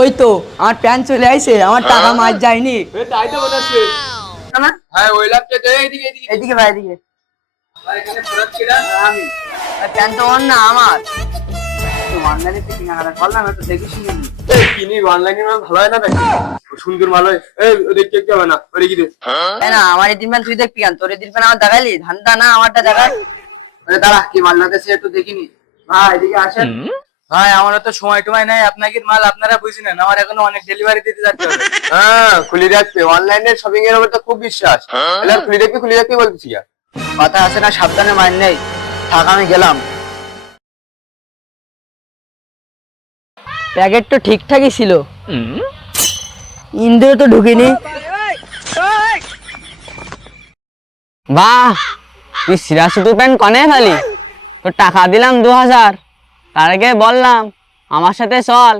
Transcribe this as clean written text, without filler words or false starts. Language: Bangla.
ওই তো আমার প্যান্ট চলে আইছে, আমার টাকা মার যায়নি। তাই তো মনে হচ্ছে। হ্যাঁ ওই লাভটা দে, এইদিকে এইদিকে এদিকে ভাই, এদিকে। ভাই, এখানে ফরাত কিরা? আমি প্যান্ট তো ওর না, আমার। অনলাইনে কেনাকাটা করলাম, তো দেখি শুনি। এই কিনি অনলাইনে ভালো হয় না নাকি? সুন্দর ভালো হয়। এই ওদের কেক হবে না, ওরে কি দে? তাই না, আমার এই দিন প্যান্ট তুই দেখবি কেন? তোর এই দিন প্যান্ট আমার দেখাইলি, ধান্দা না আমারটা দেখাই। আরে দাঁড়া, কি মাল লাগতেছে একটু দেখিনি। ভাই এদিকে আসেন। ভাই আমারও তো সময় টময় নাই, আপনাকে মাল আপনারা বুঝি নেন, আমার এখনো অনেক ডেলিভারি দিতে যাচ্ছে হবে। হ্যাঁ খুলে রাখবে, অনলাইনে শপিং এর উপর তো খুব বিশ্বাস। এবার খুলে রাখবি বলতেছি। কথা আছে না, সাবধানে মার নেই। থাক, আমি গেলাম। প্যাকেট তো ঠিকঠাকই ছিল, ইন্দ্র তো ঢুকিনি। বাহ, তুই সিরাশি টু প্যান্ট কনে ফেলি? তো টাকা দিলাম 2000, তার আগে বললাম আমার সাথে চল।